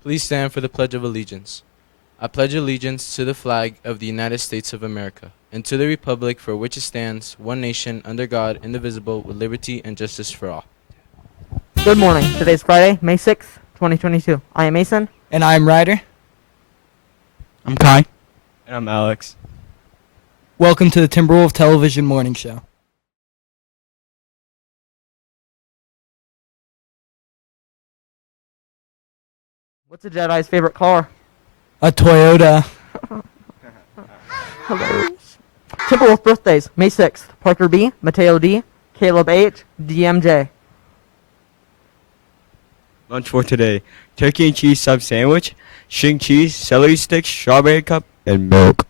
Please stand for the Pledge of Allegiance. I pledge allegiance to the flag of the United States of America and to the republic for which it stands, one nation, under God, indivisible, with liberty and justice for all. Good morning. Today's Friday, May 6th, 2022. I am Mason. And I'm Ryder. I'm Kai. And I'm Alex. Welcome to the Timberwolf Television Morning Show. What's a Jedi's favorite car? A Toyota. Hello. Timberwolf birthdays, May 6th. Parker B, Mateo D, Caleb H, DMJ. Lunch for today: turkey and cheese sub sandwich, string cheese, celery sticks, strawberry cup, and milk.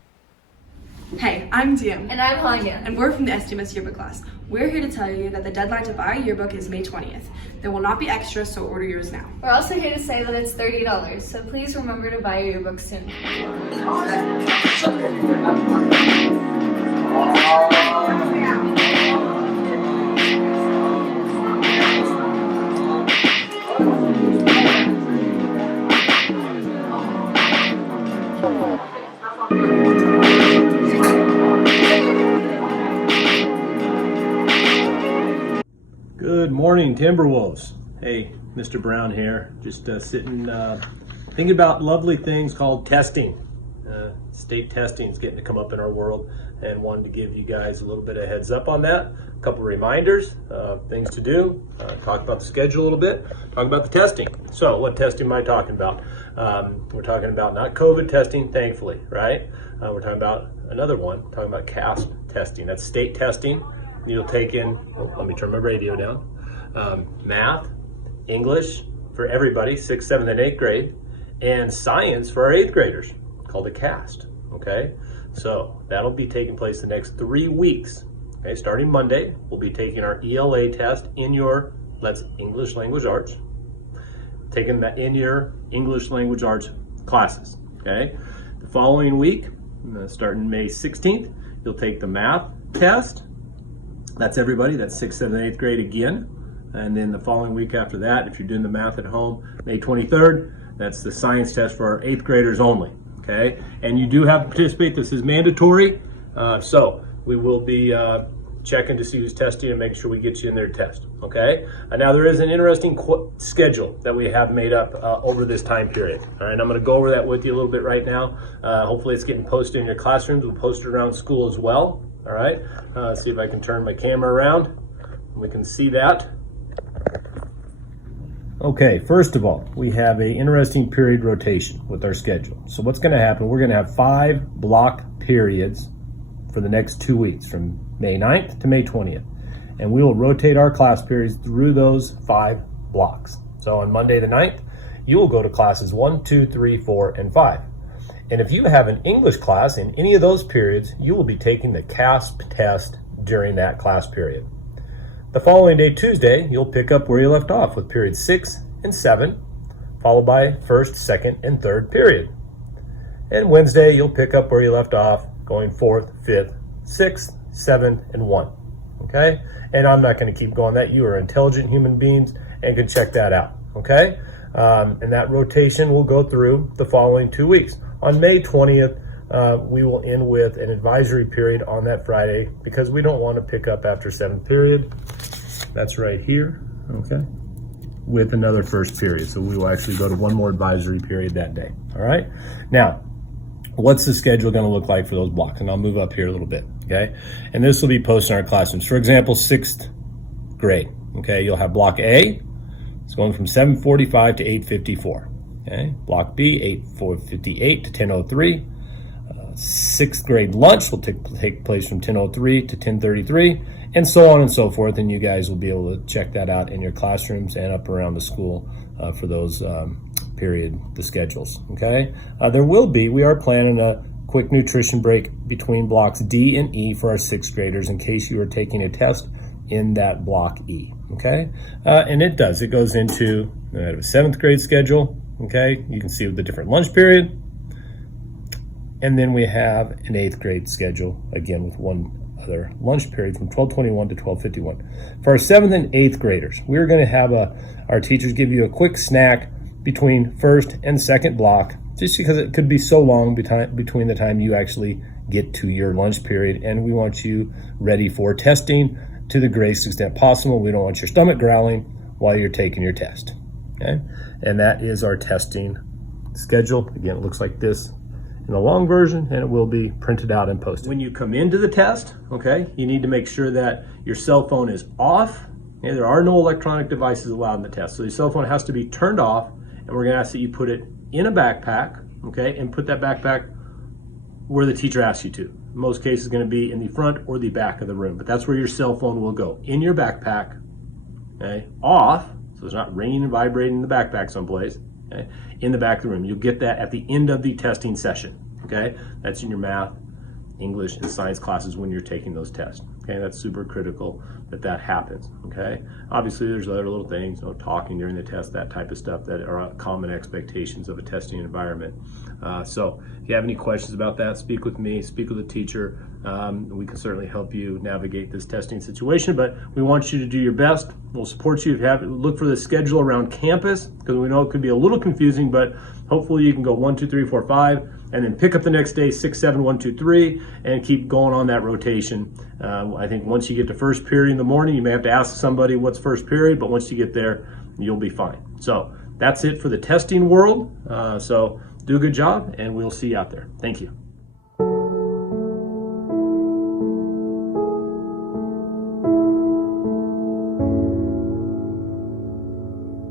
Hey, I'm Diem. And I'm Hanya. And we're from the STMS yearbook class. We're here to tell you that the deadline to buy a yearbook is May 20th. There will not be extras, so order yours now. We're also here to say that it's $30, so please remember to buy your yearbook soon. Good morning, Timberwolves. Hey, Mr. Brown here. Just sitting, thinking about lovely things called testing. State testing is getting to come up in our world, and wanted to give you guys a little bit of heads up on that. A couple reminders, things to do. Talk about the schedule a little bit. Talk about the testing. So, what testing am I talking about? We're talking about not COVID testing, thankfully, right? We're talking about another one. Talking about CASP testing. That's state testing. You'll take in, let me turn my radio down, math, English for everybody, 6th, 7th, and 8th grade, and science for our 8th graders, called a CAST, okay? So that'll be taking place the next 3 weeks, okay? Starting Monday, we'll be taking our ELA test in your, that's English Language Arts, taking that in your English Language Arts classes, okay? The following week, starting May 16th, you'll take the math test. That's everybody. That's 6th, 7th, 8th grade again. And then the following week after that, if you're doing the math at home, May 23rd, that's the science test for our 8th graders only. Okay? And you do have to participate. This is mandatory. So we will be checking to see who's testing and make sure we get you in their test. Okay? Now there is an interesting schedule that we have made up over this time period. All right? I'm going to go over that with you a little bit right now. Hopefully it's getting posted in your classrooms. We'll post it around school as well. All right, see if I can turn my camera around. We can see that. Okay, first of all, we have an interesting period rotation with our schedule. So what's going to happen, we're going to have 5 block periods for the next 2 weeks, from May 9th to May 20th. And we will rotate our class periods through those 5 blocks. So on Monday the 9th, you will go to classes 1, 2, 3, 4, and 5. And if you have an English class in any of those periods, you will be taking the CASP test during that class period. The following day, Tuesday, you'll pick up where you left off with periods 6 and 7, followed by 1st, 2nd, and 3rd period. And Wednesday, you'll pick up where you left off, going 4th, 5th, 6th, 7th, and 1. Okay? And I'm not going to keep going that. You are intelligent human beings and can check that out. Okay? And that rotation will go through the following 2 weeks. On May 20th, we will end with an advisory period on that Friday because we don't want to pick up after 7th period. That's right here, okay, with another first period. So we will actually go to one more advisory period that day, all right? Now, what's the schedule going to look like for those blocks? And I'll move up here a little bit, okay? And this will be posted in our classrooms. For example, 6th grade, okay? You'll have block A. It's going from 7:45 to 8:54. Okay, block B, 8:58 to 10:03. 6th grade lunch will take place from 10:03 to 10:33, and so on and so forth. And you guys will be able to check that out in your classrooms and up around the school for those the schedules. Okay, we are planning a quick nutrition break between blocks D and E for our 6th graders in case you are taking a test in that block E. Okay, and it goes into a 7th grade schedule. Okay, you can see the different lunch period. And then we have an 8th grade schedule, again with one other lunch period from 12:21 to 12:51. For our 7th and 8th graders, we're going to have our teachers give you a quick snack between first and second block, just because it could be so long between the time you actually get to your lunch period. And we want you ready for testing to the greatest extent possible. We don't want your stomach growling while you're taking your test. Okay, and that is our testing schedule. Again, it looks like this in the long version, and it will be printed out and posted. When you come into the test, okay, you need to make sure that your cell phone is off. Okay, there are no electronic devices allowed in the test, so your cell phone has to be turned off, and we're going to ask that you put it in a backpack, okay, and put that backpack where the teacher asks you to. In most cases, it's going to be in the front or the back of the room, but that's where your cell phone will go, in your backpack, okay, off, so it's not ringing and vibrating in the backpack someplace, okay, in the back of the room. You'll get that at the end of the testing session, okay? That's in your math, English, and science classes when you're taking those tests, okay? That's super critical that happens, okay? Obviously, there's other little things, no talking during the test, that type of stuff that are common expectations of a testing environment. So if you have any questions about that, speak with me, speak with a teacher. We can certainly help you navigate this testing situation, but we want you to do your best. We'll support you if you have look for the schedule around campus, because we know it could be a little confusing, but hopefully you can go 1, 2, 3, 4, 5, and then pick up the next day 6, 7, 1, 2, 3, and keep going on that rotation. I think once you get to first period in the morning, you may have to ask somebody what's first period, but once you get there, you'll be fine. So that's it for the testing world. So do a good job, and we'll see you out there. Thank you.